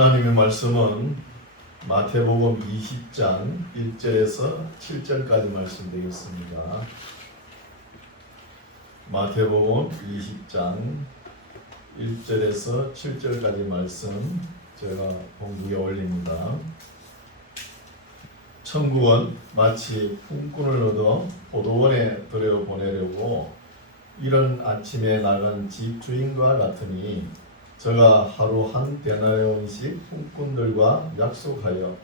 하나님의 말씀은 마태복음 20장 1절에서 7절까지 말씀 되겠습니다. 마태복음 20장 1절에서 7절까지 말씀 제가 공부에 올립니다. 천국은 마치 품꾼을 얻어 포도원에 들여보내려고 이른 아침에 나간 집 주인과 같으니 저가 하루 한 데나리온씩 품꾼들과 약속하여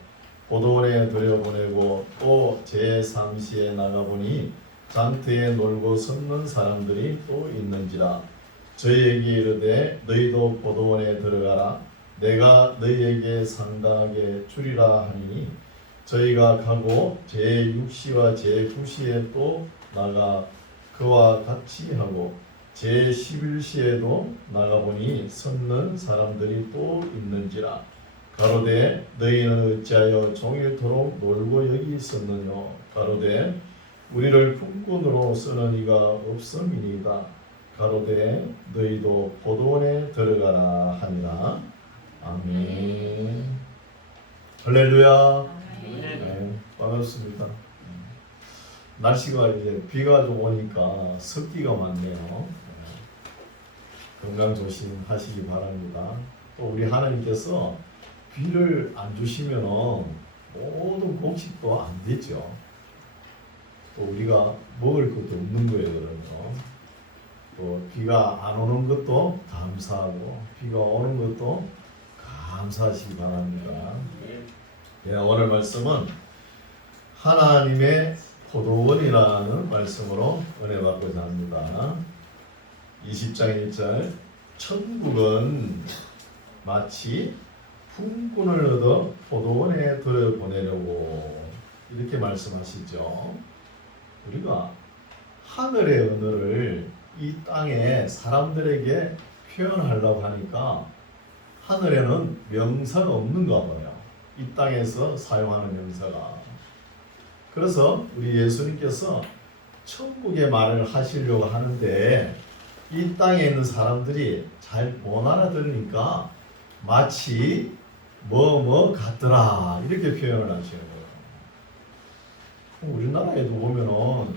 포도원에 들여보내고 또 제3시에 나가보니 장터에 놀고 섰는 사람들이 또 있는지라. 저희에게 이르되 너희도 포도원에 들어가라. 내가 너희에게 상당하게 주리라 하니 저희가 가고 제6시와 제9시에 또 나가 그와 같이 하고 제11시에도 나가보니 섰는 사람들이 또 있는지라. 가로되 너희는 어찌하여 종일토록 놀고 여기 있었느냐. 가로되 우리를 품꾼으로 쓰는 이가 없음이니이다. 가로되 너희도 포도원에 들어가라 하니라. 아멘. 할렐루야. 네, 반갑습니다. 날씨가 이제 비가 좀 오니까 습기가 많네요. 건강 조심하시기 바랍니다. 또 우리 하나님께서 비를 안 주시면 모든 곡식도 안 되죠. 또 우리가 먹을 것도 없는 거예요. 그러면 또 비가 안 오는 것도 감사하고 비가 오는 것도 감사하시기 바랍니다. 네, 오늘 말씀은 하나님의 포도원이라는 말씀으로 은혜 받고자 합니다. 20장 1절 천국은 마치 품꾼을 얻어 포도원에 들여보내려고 이렇게 말씀하시죠. 우리가 하늘의 언어를 이 땅에 사람들에게 표현하려고 하니까 하늘에는 명사가 없는가 봐요. 이 땅에서 사용하는 명사가. 그래서 우리 예수님께서 천국의 말을 하시려고 하는데 이 땅에 있는 사람들이 잘 못 알아들으니까 마치 뭐 같더라 이렇게 표현을 하시는 거예요. 우리나라에도 보면은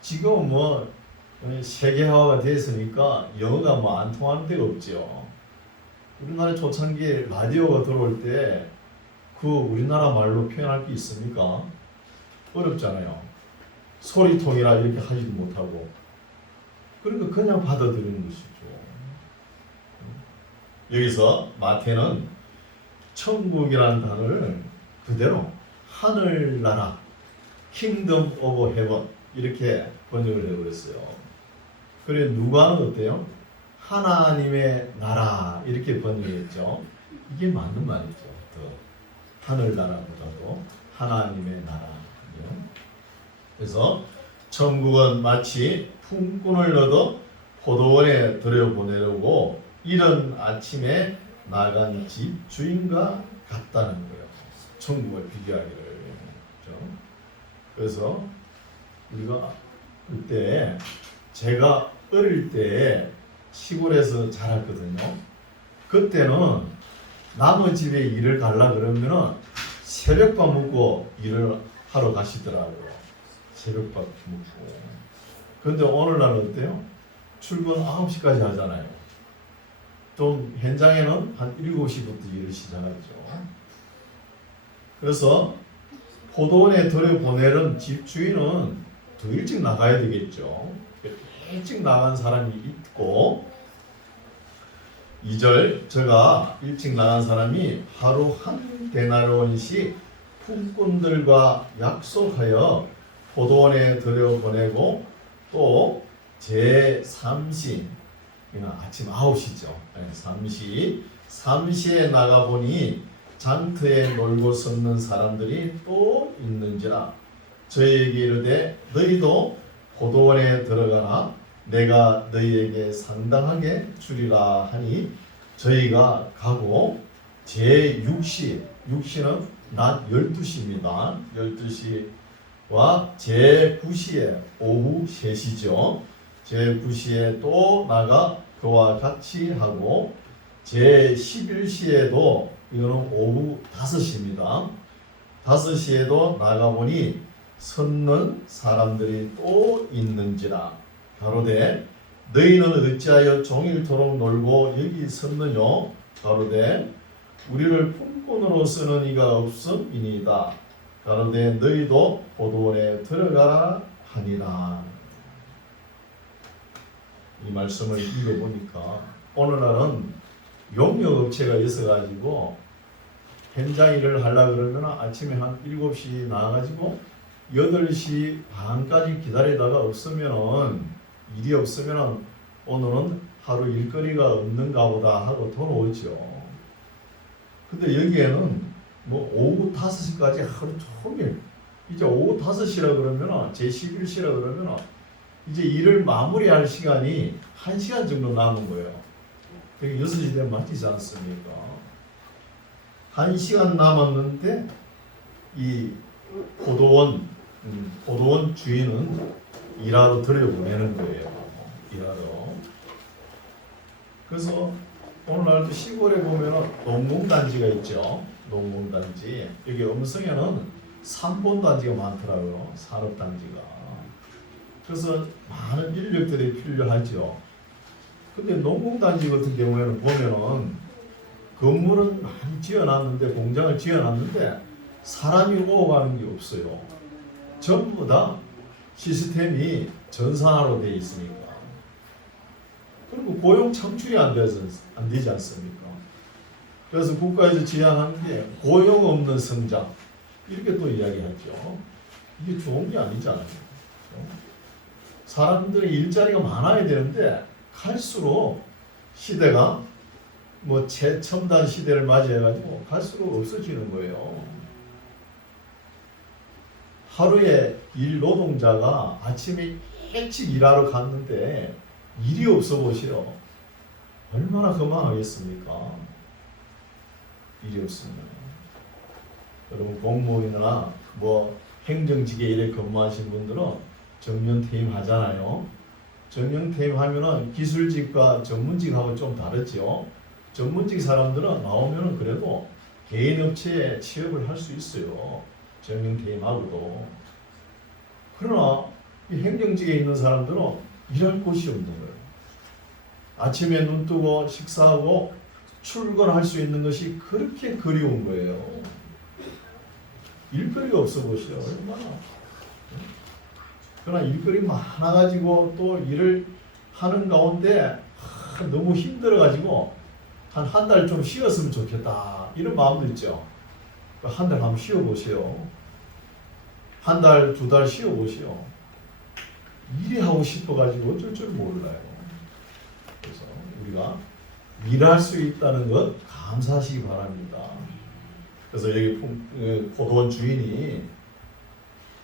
지금 세계화가 됐으니까 영어가 안 통하는 데가 없죠. 우리나라 초창기에 라디오가 들어올 때 그 우리나라 말로 표현할 게 있습니까? 어렵잖아요. 소리통이라 이렇게 하지도 못하고. 그러니까 그냥 받아들이는 것이죠. 여기서 마태는 천국이라는 단어를 그대로 하늘나라, 킹덤 오브 헤븐 이렇게 번역을 해버렸어요. 그래 누가는 어때요? 하나님의 나라 이렇게 번역했죠. 이게 맞는 말이죠. 하늘나라보다도 하나님의 나라. 그래서 천국은 마치 품꾼을 얻어 포도원에 들여보내려고 이른 아침에 나간 집 주인과 같다는 거예요. 천국을 비교하기를. 그렇죠? 그래서 우리가 그때 제가 어릴 때 시골에서 자랐거든요. 그때는 남의 집에 일을 가려 그러면은 새벽밥 먹고 일을 하러 가시더라고요. 새벽밥 먹고. 그런데 오늘날은 어때요? 출근 9시까지 하잖아요. 좀 현장에는 한 7시부터 일을 시작하죠. 그래서 포도원에 들여보내는 집주인은 더 일찍 나가야 되겠죠. 일찍 나간 사람이 있고 2절 제가 일찍 나간 사람이 하루 한 데나리온씩 품꾼들과 약속하여 포도원에 들여보내고 또 제3시 아침 9시죠. 3시에 나가보니 장터에 놀고 섰는 사람들이 또 있는지라. 저희에게 이르되 너희도 포도원에 들어가라. 내가 너희에게 상당하게 주리라 하니 저희가 가고 제6시 6시는 낮 12시입니다. 12시와 제9시에 오후 3시죠. 제9시에 또 나가 그와 같이 하고 제11시에도 이거는 오후 5시입니다. 5시에도 나가보니 섰는 사람들이 또 있는지라 가로되 너희는 어찌하여 종일토록 놀고 여기 섰느뇨 가로되 우리를 품꾼으로 쓰는 이가 없음이니이다 가로되 너희도 포도원에 들어가라 하니라. 이 말씀을 읽어보니까 오늘날은 용역업체가 있어가지고 현장 일을 하려고 그러면 아침에 한 7시 나와가지고 8시 반까지 기다리다가 일이 없으면 오늘은 하루 일거리가 없는가 보다 하고 돌아오죠. 근데 여기에는 뭐 오후 5시까지 하루 종일, 이제 오후 5시라 그러면 제11시라 그러면 이제 일을 마무리할 시간이 1시간 정도 남은 거예요. 그게 6시 되면 맞지 않습니까? 1시간 남았는데 이 포도원 주인은 일하러 들여보내는 거예요. 일하러. 그래서 오늘날도 시골에 보면 농공단지가 있죠. 농공단지. 여기 음성에는 산본단지가 많더라고요. 산업단지가. 그래서 많은 인력들이 필요하죠. 근데 농공단지 같은 경우에는 보면은 건물은 많이 지어놨는데, 공장을 지어놨는데 사람이 오고 가는 게 없어요. 전부 다 시스템이 전산화로 되어 있으니까. 그리고 고용 창출이 안 되지 않습니까? 그래서 국가에서 제안하는 게 고용 없는 성장, 이렇게 또 이야기하죠. 이게 좋은 게 아니잖아요. 사람들의 일자리가 많아야 되는데 갈수록 시대가 뭐 최첨단 시대를 맞이해가지고 갈수록 없어지는 거예요. 하루에 일 노동자가 아침에 일찍 일하러 갔는데 일이 없어 보시오. 얼마나 허망하겠습니까? 일이 없으면. 여러분 공무원이나 뭐 행정직에 일에 근무하신 분들은 정년퇴임 하잖아요. 정년퇴임 하면은 기술직과 전문직하고 좀 다르죠. 전문직 사람들은 나오면은 그래도 개인 업체에 취업을 할 수 있어요. 정년퇴임하고도. 그러나 이 행정직에 있는 사람들은 일할 곳이 없는 거예요. 아침에 눈 뜨고 식사하고 출근할 수 있는 것이 그렇게 그리운 거예요. 일거리가 없어 보시죠. 얼마나. 그러나 일거리 많아가지고 또 일을 하는 가운데 너무 힘들어가지고 한 달 좀 쉬었으면 좋겠다, 이런 마음도 있죠. 한 달 한번 쉬어보세요. 한 달, 2달 쉬어보시오. 일이 하고 싶어가지고 어쩔 줄 몰라요. 그래서 우리가 일할 수 있다는 것 감사하시기 바랍니다. 그래서 여기 포도원 주인이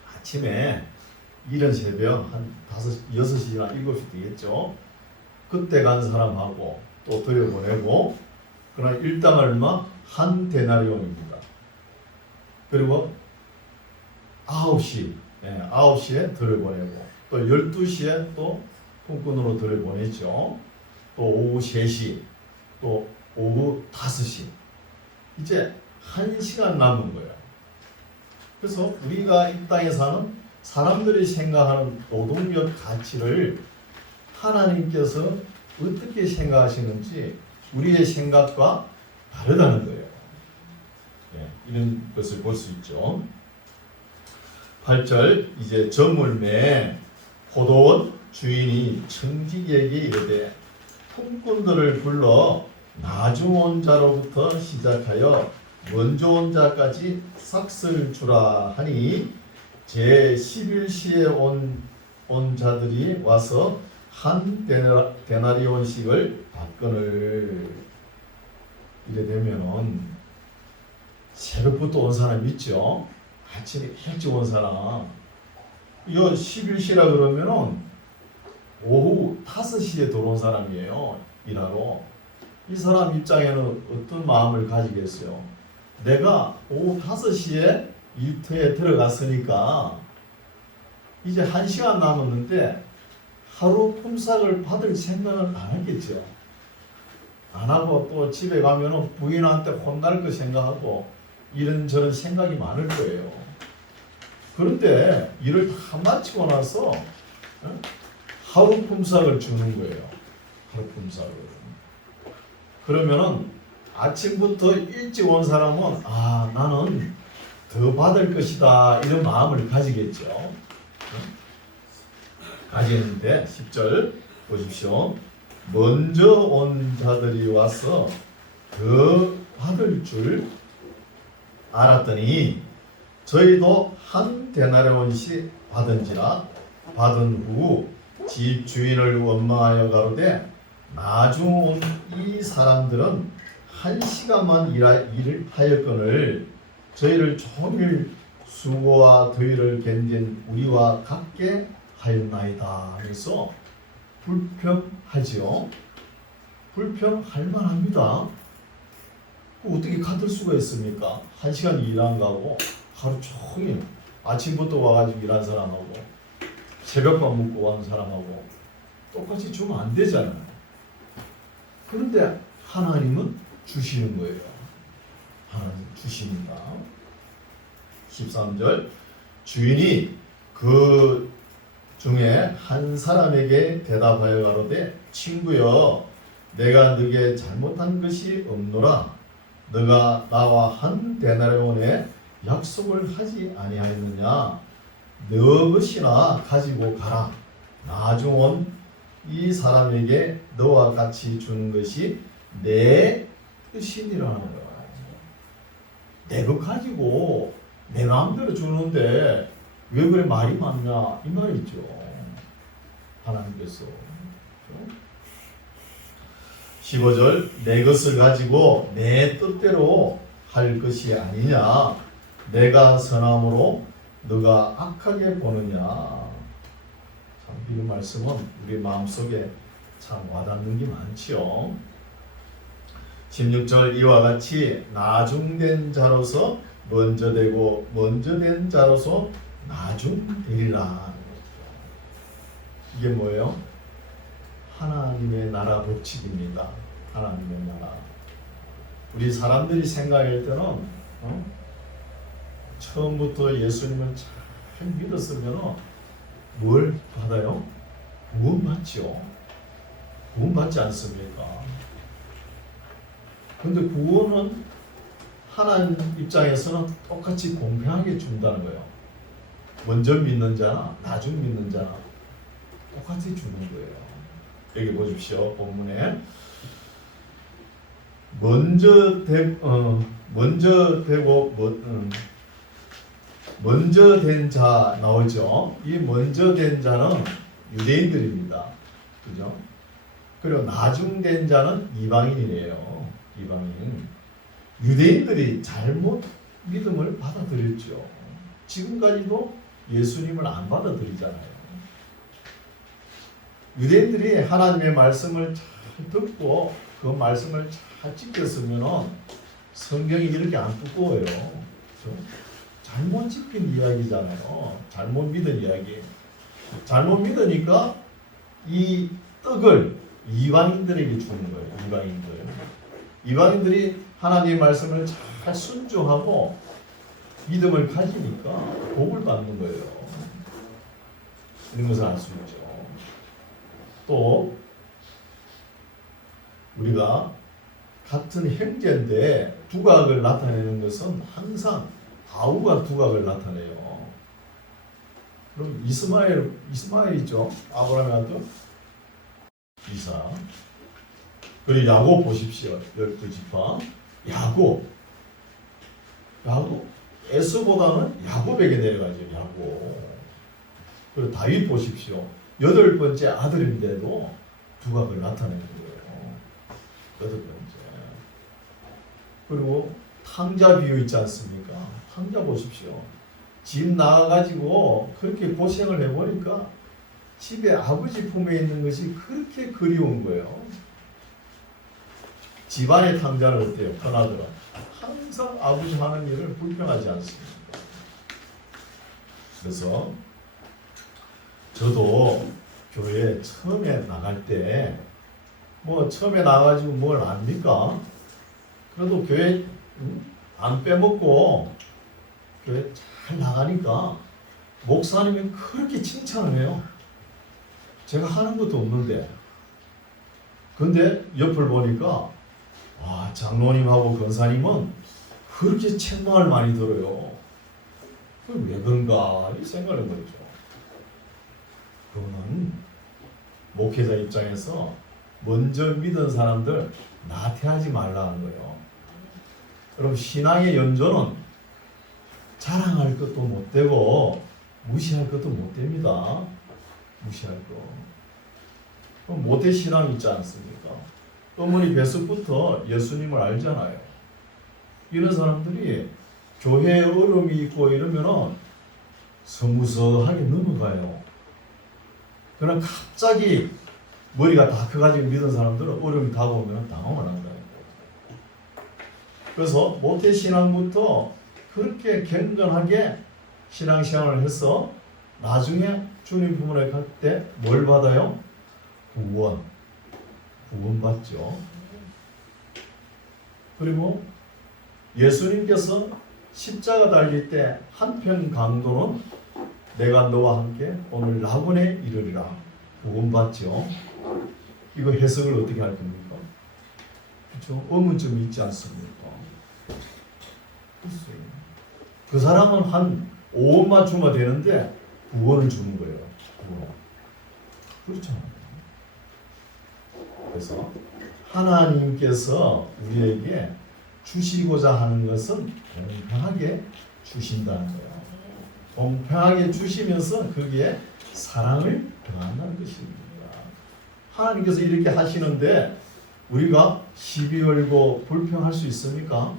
아침에 이른 새벽 한 6시나 7시 되겠죠. 그때 간 사람하고 또 들여보내고, 그러나 일당 얼마? 한 데나리온입니다. 그리고 9시에 들여보내고, 또 12시에 또 품꾼으로 들여보내죠. 또 오후 3시, 또 오후 5시. 이제 1시간 남은 거예요. 그래서 우리가 이 땅에 사는 사람들이 생각하는 노동력 가치를 하나님께서 어떻게 생각하시는지 우리의 생각과 다르다는 거예요. 네, 이런 것을 볼 수 있죠. 8절, 이제 저물매 포도원 주인이 청지기에게 이르되 품꾼들을 불러 나중 온 자로부터 시작하여 먼저 온 자까지 삭슬 주라 하니 제11시에 온 자들이 와서 한 데나리온씩을 받거늘. 이래 되면은 새벽부터 온 사람 있죠. 아침에 일찍 온 사람. 이거 11시라 그러면은 오후 5시에 들어온 사람이에요. 일하러. 이 사람 입장에는 어떤 마음을 가지겠어요? 내가 오후 5시에 일터에 들어갔으니까 이제 1시간 남았는데 하루 품삯을 받을 생각은 안 하겠죠. 안 하고 또 집에 가면은 부인한테 혼날 거 생각하고 이런저런 생각이 많을 거예요. 그런데 일을 다 마치고 나서 하루 품삯을 주는 거예요. 하루 품삯을. 그러면은 아침부터 일찍 온 사람은 나는 더 받을 것이다 이런 마음을 가지겠죠. 가지는데 10절 보십시오. 먼저 온 자들이 와서 더 받을 줄 알았더니 저희도 한 데나리온씩 받은지라 받은 후 집 주인을 원망하여 가로되 나중 온 이 사람들은 1시간만 일을 하였거늘 저희를 종일 수고와 더위를 견딘 우리와 같게 하였나이다. 그래서 불평하지요. 불평할 만합니다. 어떻게 같을 수가 있습니까? 1시간 일한 거하고 하루 종일 아침부터 와가지고 일한 사람하고 새벽밥 먹고 온 사람하고 똑같이 주면 안 되잖아요. 그런데 하나님은 주시는 거예요. 하나님 주십니다. 13절 주인이 그 중에 한 사람에게 대답하여 가로되 친구여 내가 네게 잘못한 것이 없노라 너가 나와 한 데나리온의 약속을 하지 아니하였느냐 너 것이나 가지고 가라 나중 온 이 사람에게 너와 같이 주는 것이 내 뜻이니라는 거야. 내 것 가지고 내 마음대로 주는데 왜 그래 말이 많냐 이 말이죠. 하나님께서 15절 내 것을 가지고 내 뜻대로 할 것이 아니냐 내가 선함으로 너가 악하게 보느냐. 이 말씀은 우리 마음속에 참 와닿는 게 많지요. 16절 이와 같이 나중된 자로서 먼저 되고 먼저 된 자로서 나중되리라. 이게 뭐예요? 하나님의 나라 법칙입니다. 하나님의 나라. 우리 사람들이 생각할 때는 처음부터 예수님을 잘 믿었으면 뭘 받아요? 구원 받죠. 구원 받지 않습니까? 근데 구원은 하나님 입장에서는 똑같이 공평하게 준다는 거예요. 먼저 믿는 자나 나중 믿는 자나 똑같이 주는 거예요. 여기 보십시오. 본문에 먼저 된 자 나오죠. 이 먼저 된 자는 유대인들입니다. 그죠? 그리고 나중 된 자는 이방인이래요. 이방인. 유대인들이 잘못 믿음을 받아들였죠. 지금까지도 예수님을 안 받아들이잖아요. 유대인들이 하나님의 말씀을 잘 듣고 그 말씀을 잘 지켰으면 성경이 이렇게 안 두꺼워요. 그렇죠? 잘못 지킨 이야기잖아요. 잘못 믿은 이야기. 잘못 믿으니까 이 떡을 이방인들에게 주는 거예요. 이방인들이 하나님의 말씀을 잘 순종하고 믿음을 가지니까 복을 받는 거예요. 이런 것을 알 수 있죠. 또 우리가 같은 형제인데 두각을 나타내는 것은 항상 아우가 두각을 나타내요. 그럼 이스마엘이죠. 아브라함의 아들 이삭. 그리고 야곱 보십시오. 12지파. 야곱 에서보다는 야곱에게 내려가죠. 야곱. 그리고 다윗 보십시오. 8번째 아들인데도 두각을 나타내는 거예요. 8번째. 그리고 탕자 비유 있지 않습니까? 탕자 보십시오. 집 나와가지고 그렇게 고생을 해보니까 집에 아버지 품에 있는 것이 그렇게 그리운 거예요. 집안의 탕자는 어때요? 편하더라. 항상 아버지 하는 일을 불평하지 않습니다. 그래서 저도 교회에 처음에 나갈 때 뭐 처음에 나가지고 뭘 압니까? 그래도 교회 안 빼먹고 교회 잘 나가니까 목사님이 그렇게 칭찬을 해요. 제가 하는 것도 없는데. 근데 옆을 보니까 장로님하고 권사님은 그렇게 책망을 많이 들어요. 왜 그런가 이 생각을 해보죠. 그거는 목회자 입장에서 먼저 믿은 사람들 나태하지 말라는 거예요. 그럼 신앙의 연조는 자랑할 것도 못 되고 무시할 것도 못 됩니다. 무시할 거. 그럼 모태 신앙 있지 않습니까? 어머니 뱃속부터 예수님을 알잖아요. 이런 사람들이 교회에 어려움이 있고 이러면은 서무서하게 넘어가요. 그러나 갑자기 머리가 다 커가지고 믿은 사람들은 어려움이 다가오면 당황을 한다는 거예요. 그래서 모태 신앙부터 그렇게 경건하게 신앙생활을 해서 나중에 주님 품으로 갈 때 뭘 받아요? 구원 받죠. 그리고 예수님께서 십자가 달릴 때 한편 강도는 내가 너와 함께 오늘 낙원에 이르리라 구원 받죠. 이거 해석을 어떻게 할 겁니까? 그렇죠? 의문점이 있지 않습니까? 글쎄요. 그 사람은 한 5원만 주면 되는데 구원을 주는 거예요. 구원. 그렇잖아요. 그래서 하나님께서 우리에게 주시고자 하는 것은 공평하게 주신다는 거예요. 공평하게 주시면서 거기에 사랑을 더한다는 것입니다. 하나님께서 이렇게 하시는데 우리가 시비 걸고 불평할 수 있습니까?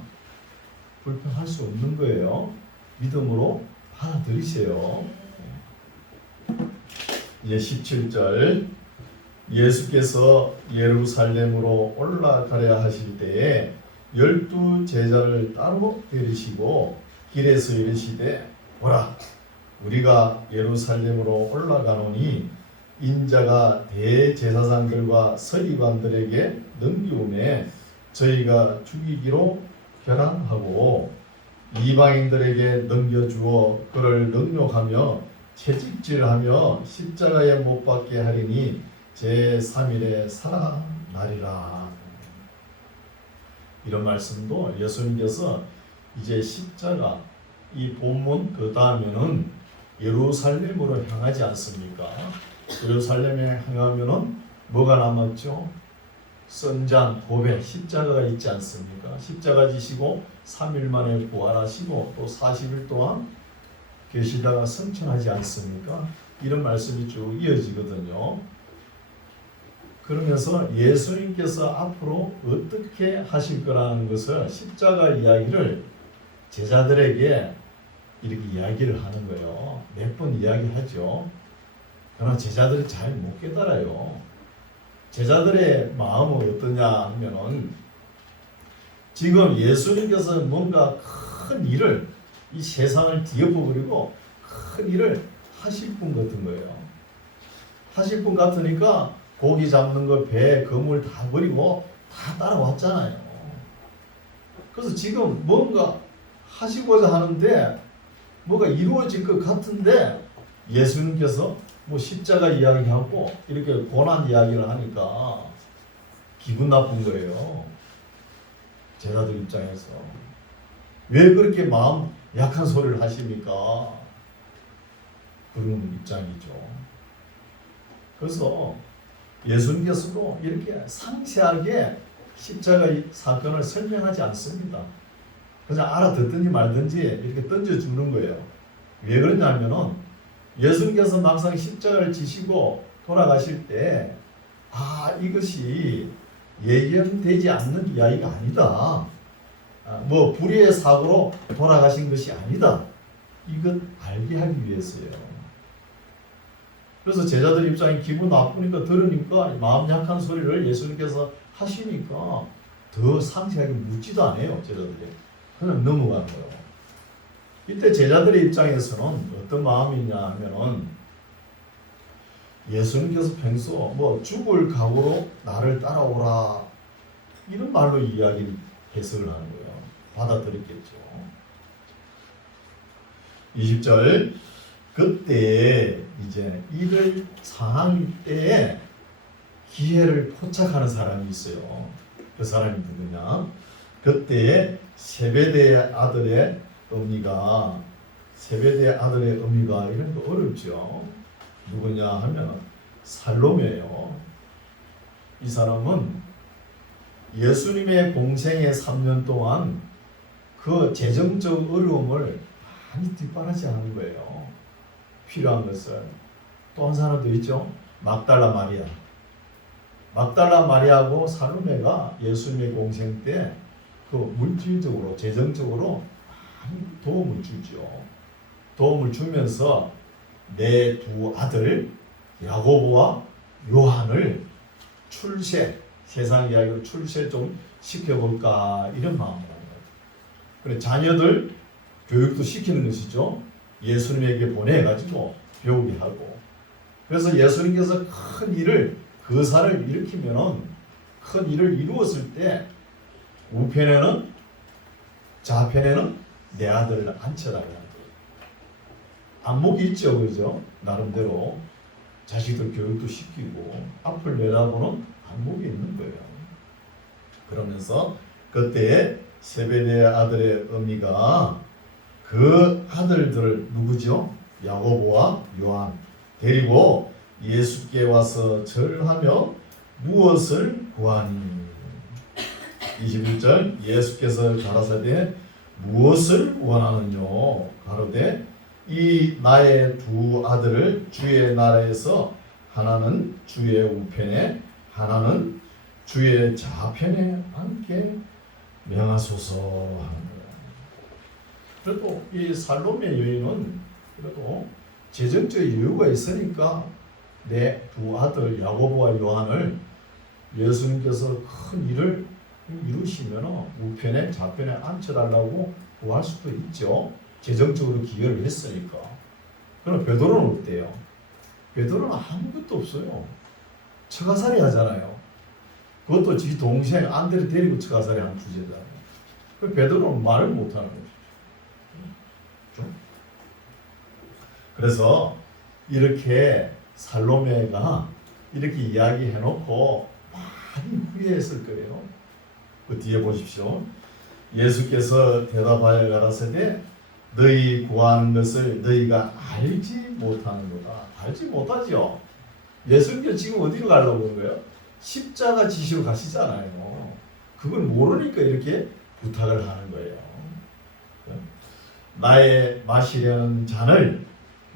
불평할 수 없는 거예요. 믿음으로 받아들이세요. 이제 17절 예수께서 예루살렘으로 올라가려 하실 때에 12 제자를 따로 데리시고 길에서 이르시되 보라 우리가 예루살렘으로 올라가노니 인자가 대제사장들과 서기관들에게 넘기움에 저희가 죽이기로 결함하고 이방인들에게 넘겨주어 그를 능욕하며 채찍질하며 십자가에 못 박게 하리니 제3일에 살아나리라. 이런 말씀도 예수님께서 이제 십자가 이 본문 그 다음에는 예루살렘으로 향하지 않습니까? 예루살렘에 향하면은 뭐가 남았죠? 선장, 고백, 십자가가 있지 않습니까? 십자가 지시고 3일 만에 부활하시고 또 40일 동안 계시다가 승천하지 않습니까? 이런 말씀이 쭉 이어지거든요. 그러면서 예수님께서 앞으로 어떻게 하실 거라는 것을 십자가 이야기를 제자들에게 이렇게 이야기를 하는 거예요. 몇 번 이야기하죠. 그러나 제자들이 잘 못 깨달아요. 제자들의 마음은 어떠냐 하면은 지금 예수님께서 뭔가 큰 일을 이 세상을 뒤엎어버리고 큰 일을 하실 분 같은 거예요. 하실 분 같으니까 고기 잡는 거, 배, 그물 다 버리고 다 따라왔잖아요. 그래서 지금 뭔가 하시고자 하는데 뭐가 이루어질 것 같은데 예수님께서 뭐 십자가 이야기하고 이렇게 고난 이야기를 하니까 기분 나쁜 거예요. 제자들 입장에서. 왜 그렇게 마음 약한 소리를 하십니까? 그런 입장이죠. 그래서 예수님께서도 이렇게 상세하게 십자가 사건을 설명하지 않습니다. 그냥 알아듣든지 말든지 이렇게 던져주는 거예요. 왜 그러냐면은 예수님께서 막상 십자가를 지시고 돌아가실 때 이것이 예견되지 않는 이야기가 아니다. 뭐 불의의 사고로 돌아가신 것이 아니다. 이것 알게 하기 위해서요. 그래서 제자들 입장에 기분 나쁘니까 들으니까 마음 약한 소리를 예수님께서 하시니까 더 상세하게 묻지도 않아요. 제자들이. 그냥 넘어가는 거예요. 이때 제자들의 입장에서는 어떤 마음이냐 하면은 예수님께서 평소 뭐 죽을 각오로 나를 따라오라 이런 말로 이야기 해석을 하는 거예요. 받아들였겠죠. 20절 그때 이제 이를 상황일 때에 기회를 포착하는 사람이 있어요. 그 사람이 누구냐? 그때 세베대의 아들의 의미가 이런 거 어렵죠. 누구냐 하면 살로메예요. 이 사람은 예수님의 공생의 3년 동안 그 재정적 어려움을 많이 뒷바라지하는 거예요. 필요한 것을. 또 한 사람도 있죠. 막달라 마리아하고 살로메가 예수님의 공생 때 그 물질적으로 재정적으로 많이 도움을 주죠. 도움을 주면서 내 두 아들 야고보와 요한을 세상 이야기로 출세 좀 시켜볼까 이런 마음으로 하는 거예요. 그래 자녀들 교육도 시키는 것이죠. 예수님에게 보내가지고 배우게 하고. 그래서 예수님께서 큰 일을 거사를 일으키면은 큰 일을 이루었을 때 우편에는 좌편에는 내 아들을 앉혀달라는 거예요. 안목이 있죠, 그죠? 나름대로 자식들 교육도 시키고 앞을 내다보는 안목이 있는 거예요. 그러면서 그때 세베대의 아들의 의미가 그 아들들을 누구죠? 야고보와 요한 데리고 예수께 와서 절하며 무엇을 구하니? 21절 예수께서 가라사대 무엇을 원하느뇨? 가로되 이 나의 두 아들을 주의 나라에서 하나는 주의 우편에 하나는 주의 좌편에 앉게 명하소서 하는 거예요. 그래도 이 살로메 여인은 그래도 재정적 여유가 있으니까 내 두 아들 야고보와 요한을 예수님께서 큰 일을 이루시면 우편에 좌편에 앉혀달라고 구할 수도 있죠. 재정적으로 기여를 했으니까. 그럼 베드로는 어때요? 베드로는 아무것도 없어요. 처가살이 하잖아요. 그것도 지 동생 안드레 데리고 처가살이 한 주제잖아요. 그 베드로는 말을 못하는 거죠. 그래서 이렇게 살로메가 이렇게 이야기해놓고 많이 후회했을 거예요. 그 뒤에 보십시오. 예수께서 대답하여 가라사대 너희 구하는 것을 너희가 알지 못하는도다. 알지 못하죠. 예수님께서 지금 어디로 가려고 하는 거예요? 십자가 지시로 가시잖아요. 그걸 모르니까 이렇게 부탁을 하는 거예요. 나의 마시려는 잔을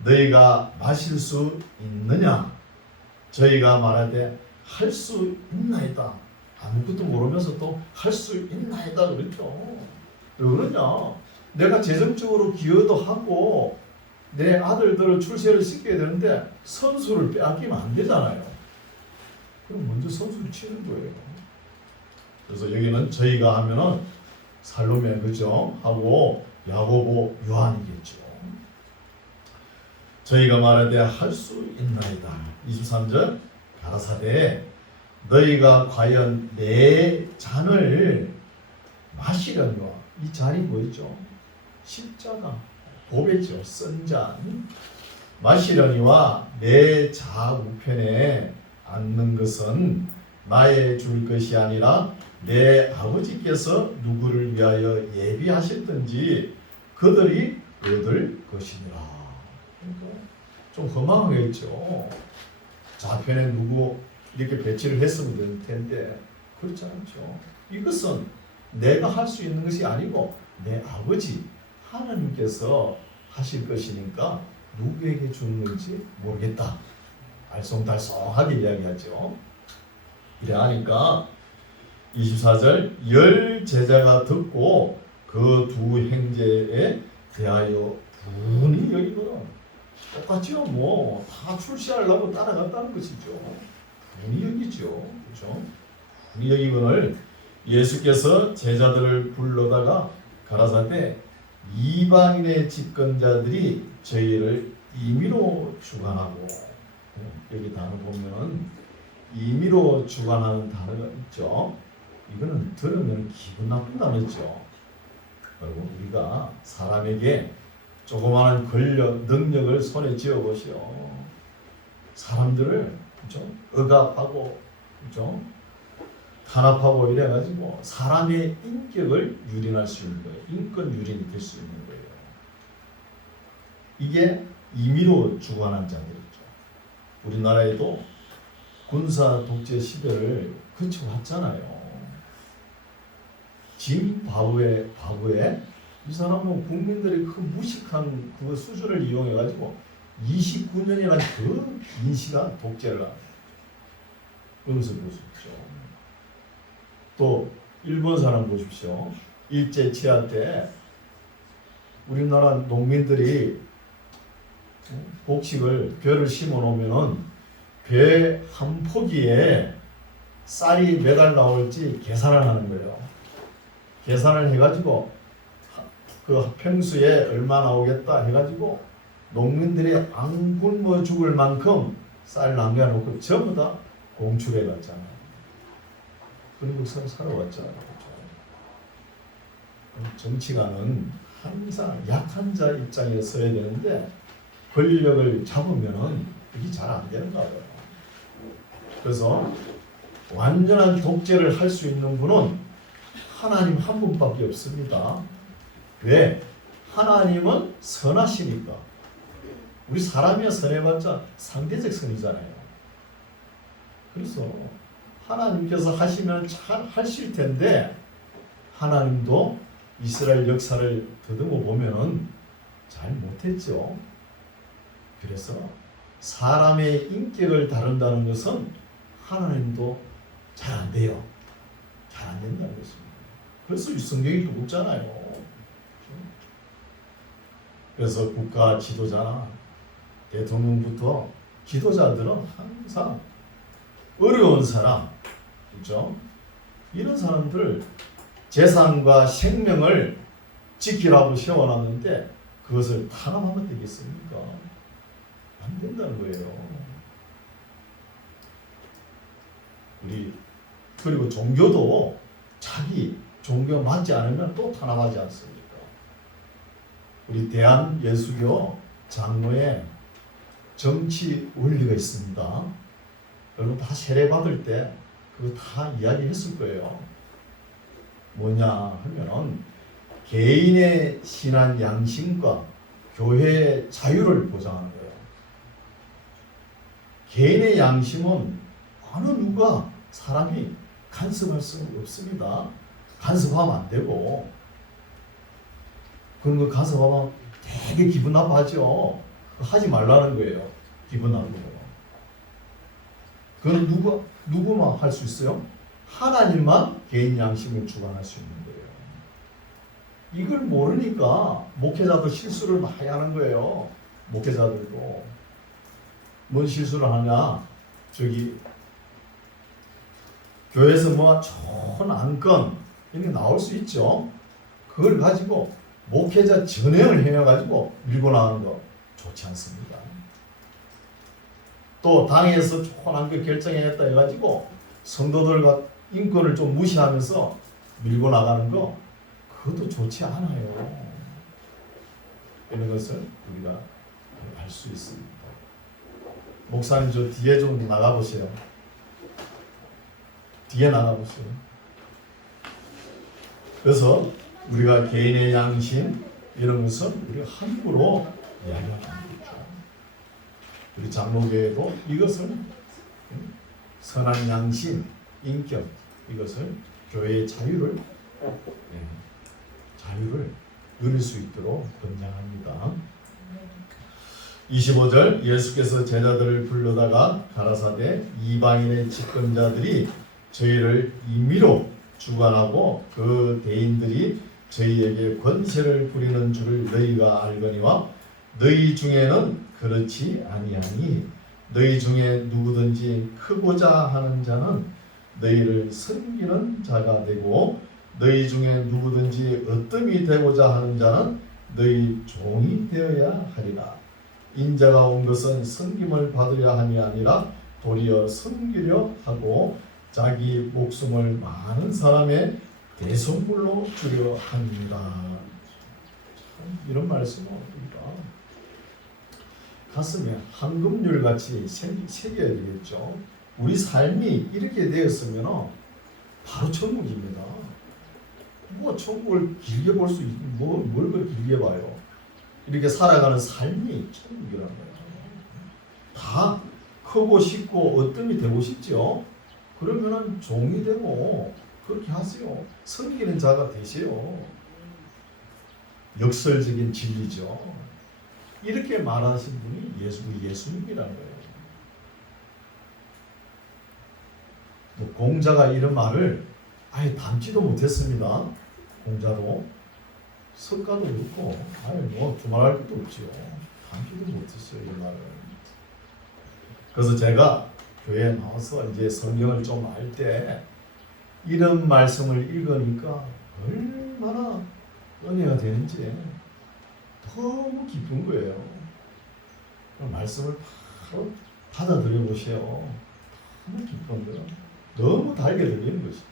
너희가 마실 수 있느냐? 저희가 말하되 할 수 있나이다. 아무것도 모르면서 또 할 수 있나이다 그랬죠. 왜 그러냐? 내가 재정적으로 기여도 하고 내 아들들을 출세를 시켜야 되는데 선수를 빼앗기면 안 되잖아요. 그럼 먼저 선수를 치는 거예요. 그래서 여기는 저희가 하면은 살로메 그죠? 하고 야고보 요한이겠죠. 저희가 말하되 할 수 있나이다. 23절 가라사대 너희가 과연 내 잔을 마시려니와 이 잔이 뭐였죠? 십자가 보배죠. 쓴 잔 마시려니와 내 좌우편에 앉는 것은 나의 줄 것이 아니라 내 아버지께서 누구를 위하여 예비하셨든지 그들이 얻을 것이니라. 그러니까 좀 허망하겠죠. 좌편에 누구 이렇게 배치를 했으면 될 텐데 그렇지 않죠. 이것은 내가 할 수 있는 것이 아니고 내 아버지 하나님께서 하실 것이니까 누구에게 주는 건지 모르겠다. 알쏭달쏭하게 이야기하죠. 이래 하니까 24절 열 제자가 듣고 그 두 형제에 대하여 분이 여기거든. 똑같죠. 뭐 다 출시하려고 따라갔다는 것이죠. 분이 여기죠. 그렇죠? 분이 여기거늘 예수께서 제자들을 불러다가 가라사대 이방인의 집권자들이 저희를 임의로 주관하고 여기 단어 보면은 임의로 주관하는 단어가 있죠. 이거는 들으면 기분 나쁜 단어죠. 그리고 우리가 사람에게 조그마한 권력, 능력을 손에 쥐어 보시오. 사람들을 그죠? 억압하고 그죠? 탄압하고 이래가지고 사람의 인격을 유린할 수 있는 거예요. 인권 유린이 될 수 있는 거예요. 이게 임의로 주관한 자들이죠. 우리나라에도 군사 독재 시대를 거쳐왔잖아요. 짐 바브에 이 사람은 국민들의 그 무식한 그 수준을 이용해가지고 29년이나 그 긴 시간 독재를 하는 것을 볼 수 있죠. 또 일본 사람 보십시오. 일제 치하 때 우리나라 농민들이 곡식을 벼를 심어 놓으면은 벼 한 포기에 쌀이 몇 알 나올지 계산을 하는 거예요. 계산을 해가지고 그 평수에 얼마 나오겠다 해가지고 농민들이 안 굶어 죽을 만큼 쌀 남겨놓고 전부 다 공출해 갔잖아요. 그리고 살아왔잖아요. 정치가는 항상 약한 자 입장에 서야 되는데 권력을 잡으면은 이게 잘 안 되는 거예요. 그래서 완전한 독재를 할 수 있는 분은 하나님 한 분밖에 없습니다. 왜? 하나님은 선하시니까. 우리 사람이 선해봤자 상대적 선이잖아요. 그래서 하나님께서 하시면 잘 하실 텐데 하나님도 이스라엘 역사를 더듬어 보면은 잘 못했죠. 그래서 사람의 인격을 다룬다는 것은 하나님도 잘 안 돼요. 잘 안 된다는 것입니다. 그래서 성경이 또 묻잖아요. 그래서 국가 지도자나 대통령부터 지도자들은 항상 어려운 사람, 그렇죠? 이런 사람들 재산과 생명을 지키라고 세워놨는데 그것을 탄압하면 되겠습니까? 안 된다는 거예요. 그리고 종교도 자기 종교 맞지 않으면 또 탄압하지 않습니까? 우리 대한예수교 장로에 정치 원리가 있습니다. 여러분 다 세례 받을 때 그거 다 이야기했을 거예요. 뭐냐 하면은 개인의 신앙 양심과 교회의 자유를 보장하는 거예요. 개인의 양심은 어느 누가 사람이 간섭할 수 없습니다. 간섭하면 안 되고 그런 거 간섭하면 되게 기분 나빠하죠. 하지 말라는 거예요. 기분 나쁘고. 그건 누구만 할 수 있어요? 하나님만 개인 양심을 주관할 수 있는 거예요. 이걸 모르니까 목회자도 실수를 많이 하는 거예요. 목회자들도. 뭔 실수를 하냐? 교회에서 뭐 좋은 안건 이런 게 나올 수 있죠. 그걸 가지고 목회자 전횡을 행해가지고 밀고 나가는 거 좋지 않습니다. 또 당에서 좋은 안건 결정했다 해가지고 성도들과 인권을 좀 무시하면서 밀고 나가는 거 그것도 좋지 않아요. 이런 것을 우리가 알 수 있습니다. 목사님 저 뒤에 좀 나가보세요. 뒤에 나가보세요. 그래서 우리가 개인의 양심 이런 것은 우리가 함부로 이야기하면 안 되죠. 우리 장로교회도 이것을 선한 양심, 인격 이것을 교회의 자유를 누릴 수 있도록 권장합니다. 25절 예수께서 제자들을 불러다가 가라사대 이방인의 집권자들이 저희를 임의로 주관하고 그 대인들이 저희에게 권세를 부리는 줄을 너희가 알거니와 너희 중에는 그렇지 아니하니 너희 중에 누구든지 크고자 하는 자는 너희를 섬기는 자가 되고 너희 중에 누구든지 으뜸이 되고자 하는 자는 너희 종이 되어야 하리라. 인자가 온 것은 섬김을 받으려 함이 아니라 도리어 섬기려 하고 자기 목숨을 많은 사람의 대선물로 주려 합니다. 이런 말씀을 우리가 가슴에 황금률같이 새겨야 되겠죠. 우리 삶이 이렇게 되었으면 바로 천국입니다. 뭐 천국을 길게 볼 수 있는 뭘 그렇게 길게 봐요. 이렇게 살아가는 삶이 천국이라는 거예요. 다 크고 싶고 어떤이 되고 싶죠. 그러면은 종이 되고 그렇게 하세요. 섬기는 자가 되세요. 역설적인 진리죠. 이렇게 말하신 분이 우리 예수님이라는 거예요. 공자가 이런 말을 아예 담지도 못했습니다. 공자도 석가도 그렇고 아예 뭐 두말할 것도 없지요. 담지도 못했어요, 이 말을. 그래서 제가 교회에 나와서 이제 성경을 좀 알 때 이런 말씀을 읽으니까 얼마나 은혜가 되는지 너무 기쁜 거예요. 말씀을 바로 받아들여 보세요. 너무 기쁜 거예요. 너무 달게 들리는 것이죠.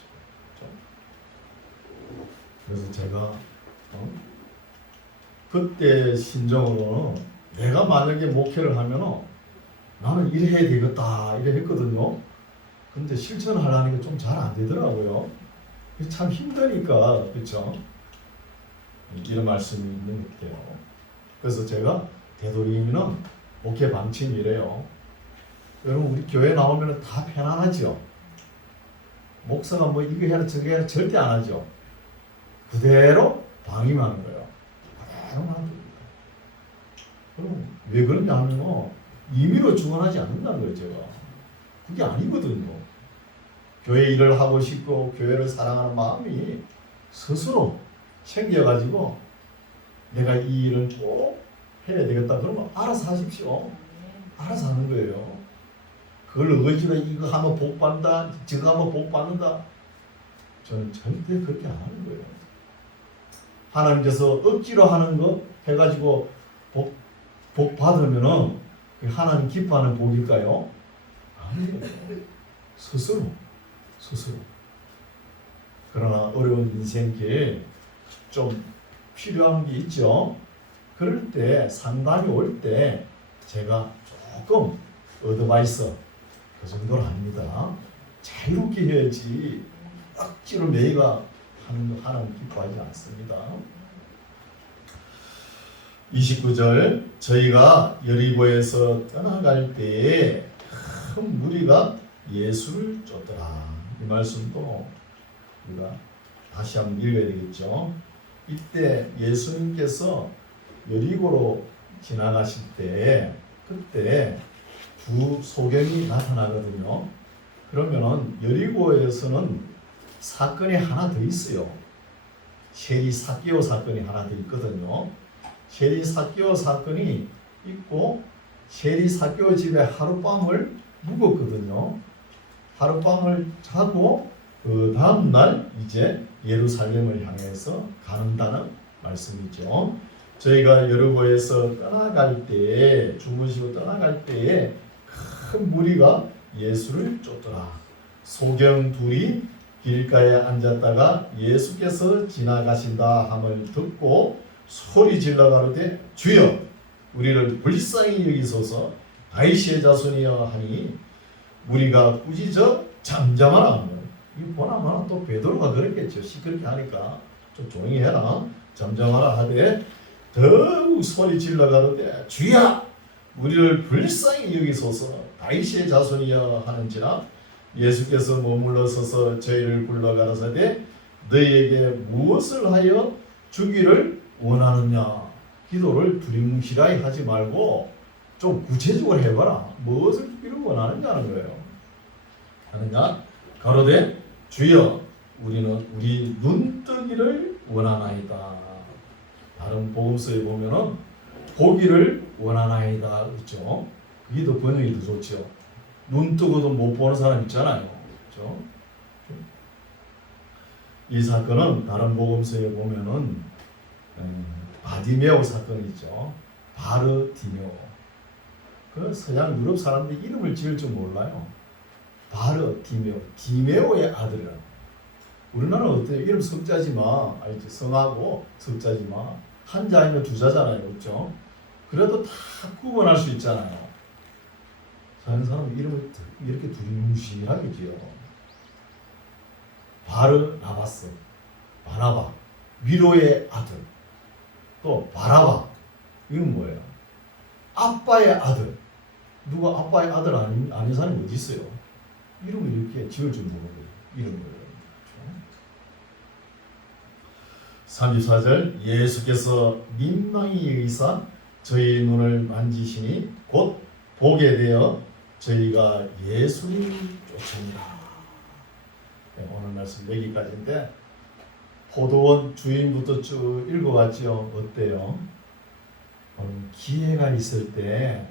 그래서 제가 그때 심정으로는 내가 만약에 목회를 하면 나는 이래야 되겠다 이래 했거든요. 근데 실천하려는 게 좀 잘 안 되더라고요. 참 힘드니까, 그렇죠? 이런 말씀이 있는 것 같아요. 그래서 제가 되도록이면 목회 방침이 이래요. 여러분 우리 교회 나오면 다 편안하죠. 목사가 뭐 이거 해라 저거 해라 절대 안 하죠. 그대로 방임하는 거예요. 그대로 하는 겁니다. 그럼 왜 그러냐 하면 임의로 주관하지 않는다는 거예요. 제가 그게 아니거든요. 교회 일을 하고 싶고 교회를 사랑하는 마음이 스스로 챙겨가지고 내가 이 일을 꼭 해야 되겠다 그러면 알아서 하십시오. 알아서 하는 거예요. 그걸 의지로 이거 하면 복 받는다 저거 하면 복 받는다 저는 절대 그렇게 안 하는 거예요. 하나님께서 억지로 하는 거 해가지고 복 받으면은 하나님 기뻐하는 복일까요? 아니에요. 스스로. 그러나 어려운 인생길 좀 필요한 게 있죠. 그럴 때 상담이 올 때 제가 조금 어드바이스 그 정도는 아닙니다. 자유롭게 해야지 억지로 매가 하는 거 하나님 기뻐하지 않습니다. 29절 저희가 여리고에서 떠나갈 때에 큰 무리가 예수를 쫓더라. 이 말씀도 우리가 다시 한번 읽어야 되겠죠. 이때 예수님께서 여리고로 지나가실 때 그때 두 소경이 나타나거든요. 그러면은 여리고에서는 사건이 하나 더 있어요. 세리 삭개오 사건이 하나 더 있거든요. 세리 삭개오 사건이 있고 세리 삭개오 집에 하룻밤을 묵었거든요. 하룻밤을 자고 그 다음날 이제 예루살렘을 향해서 가는다는 말씀이죠. 저희가 여리고에서 떠나갈 때에 주무시고 떠나갈 때에 큰 무리가 예수를 쫓더라. 소경 둘이 길가에 앉았다가 예수께서 지나가신다 함을 듣고 소리 질러 가로되 주여 우리를 불쌍히 여기소서 다윗의 자손이여 하니 무리가 꾸짖어 잠잠하라. 이거 보나마나 또 베드로가 그랬겠죠. 시끄럽게 하니까 좀 조용히 해라. 잠잠하라 하되 더욱 소리 질러 가로되 주여 우리를 불쌍히 여기소서 다윗의 자손이여 하는지라. 예수께서 머물러 서서 저희를 불러 가라사대 너희에게 무엇을 하여 주기를 원하느냐. 기도를 두리뭉실하게 하지 말고 좀 구체적으로 해봐라. 무엇을 주기를 원하느냐는 거예요. 하느냐 가로되 주여 우리는 우리 눈뜨기를 원하나이다. 다른 복음서에 보면은 보기를 원하나이다 그렇죠. 그게 더 번역이 더 좋죠. 눈 뜨고도 못 보는 사람 있잖아요. 그렇죠? 이 사건은 다른 복음서에 보면은 바디메오 사건이죠. 바르디메오. 그 서양 유럽 사람들이 이름을 지을 줄 몰라요. 바르 디메오, 디메오의 아들이라고. 우리나라는 어때요? 이름 석자지만, 알지? 성하고 석자지만 한자이면 두자잖아요, 그렇죠? 그래도 다 구분할 수 있잖아요. 서양 사람 이름을 이렇게 두리뭉실하게 지어. 바르 나바스, 바나바, 위로의 아들, 또 바라바. 이건 뭐예요? 아빠의 아들. 누가 아빠의 아들 아닌 사람이 어디 있어요? 이름을 이렇게 지을 줄 모르는 거예요. 이름을. 34절 예수께서 민망히 의사 저희 눈을 만지시니 곧 보게 되어 저희가 예수님을 쫓습니다. 네, 오늘 말씀 여기까지인데 포도원 주인부터 쭉 읽어봤죠. 어때요? 기회가 있을 때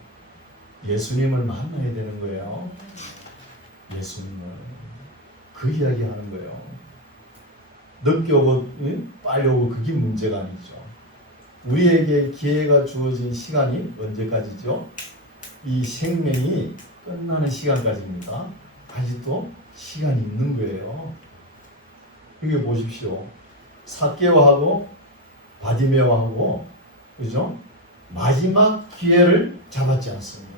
예수님을 만나야 되는 거예요. 예수님을 그 이야기 하는 거예요. 늦게 오고 빨리 오고 그게 문제가 아니죠. 우리에게 기회가 주어진 시간이 언제까지죠? 이 생명이 끝나는 시간까지입니다. 아직도 시간이 있는 거예요. 여기 보십시오. 삭개오하고 바디메오하고 그죠? 마지막 기회를 잡았지 않습니까?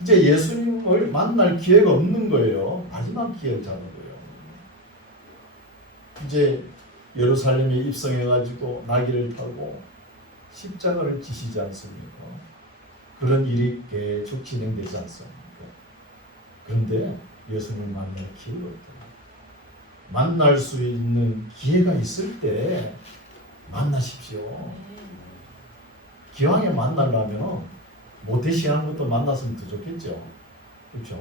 이제 예수님을 만날 기회가 없는 거예요. 마지막 기회를 잡은 거예요. 이제 예루살렘에 입성해가지고 나귀를 타고 십자가를 지시지 않습니까? 그런 일이 계속 진행되지 않습니까? 그런데 예수님을 만날 기회가 없다. 만날 수 있는 기회가 있을 때 만나십시오. 기왕에 만나려면 모태신앙부터 만났으면 더 좋겠죠. 그렇죠?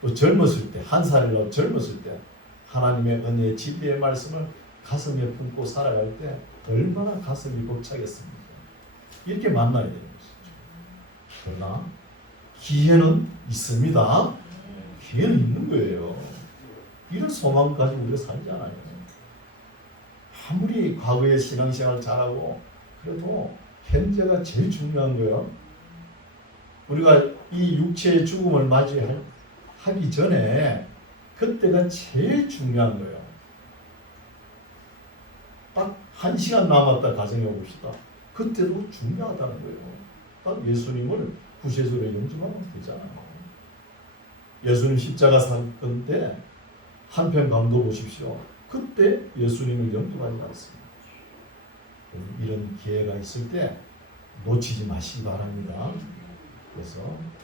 또 젊었을 때, 한 살이라도 젊었을 때 하나님의 은혜의 진리의 말씀을 가슴에 품고 살아갈 때 얼마나 가슴이 벅차겠습니까? 이렇게 만나야 되는 것이죠. 그러나 기회는 있습니다. 기회는 있는 거예요. 이런 소망 가지고 우리가 살지 않아요. 아무리 과거에 신앙생활 잘하고 그래도 현재가 제일 중요한 거예요. 우리가 이 육체의 죽음을 맞이하기 전에 그때가 제일 중요한 거예요. 딱 1시간 남았다 가정해 봅시다. 그때도 중요하다는 거예요. 딱 예수님을 구세주로 영접하면 되잖아요. 예수님 십자가 사건 때 한편 감도 보십시오. 그때 예수님을 영접하지 않습니다. 이런 기회가 있을 때 놓치지 마시기 바랍니다. 그래서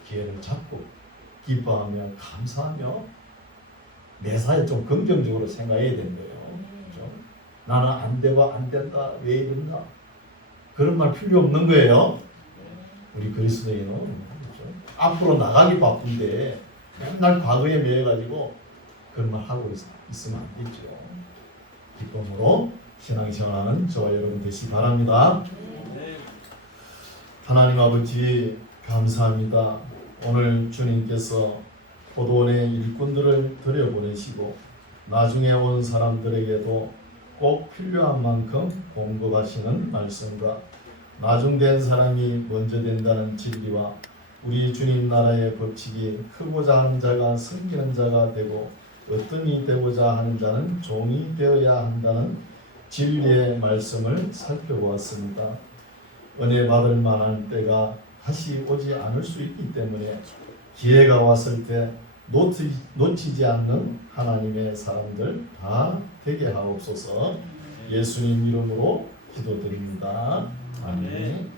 기회를 잡고 기뻐하며 감사하며 매사에 좀 긍정적으로 생각해야 되는 거예요. 그렇죠? 나는 안 되고 안 된다. 왜 이런다? 그런 말 필요 없는 거예요. 우리 그리스도인은 그렇죠? 앞으로 나가기 바쁜데 맨날 과거에 매여가지고 그런 말 하고 있으면 안 되죠. 기쁨으로 신앙생활하는 저와 여러분 되시기 바랍니다. 하나님 아버지 감사합니다. 오늘 주님께서 포도원의 일꾼들을 들여보내시고 나중에 온 사람들에게도 꼭 필요한 만큼 공급하시는 말씀과 나중된 사람이 먼저 된다는 진리와 우리 주님 나라의 법칙이 크고자 하는 자가 섬기는 자가 되고 어떤이 되고자 하는 자는 종이 되어야 한다는 진리의 말씀을 살펴보았습니다. 은혜 받을 만한 때가 다시 오지 않을 수 있기 때문에 기회가 왔을 때 놓치지 않는 하나님의 사람들 다 되게 하옵소서. 예수님 이름으로 기도드립니다. 아멘.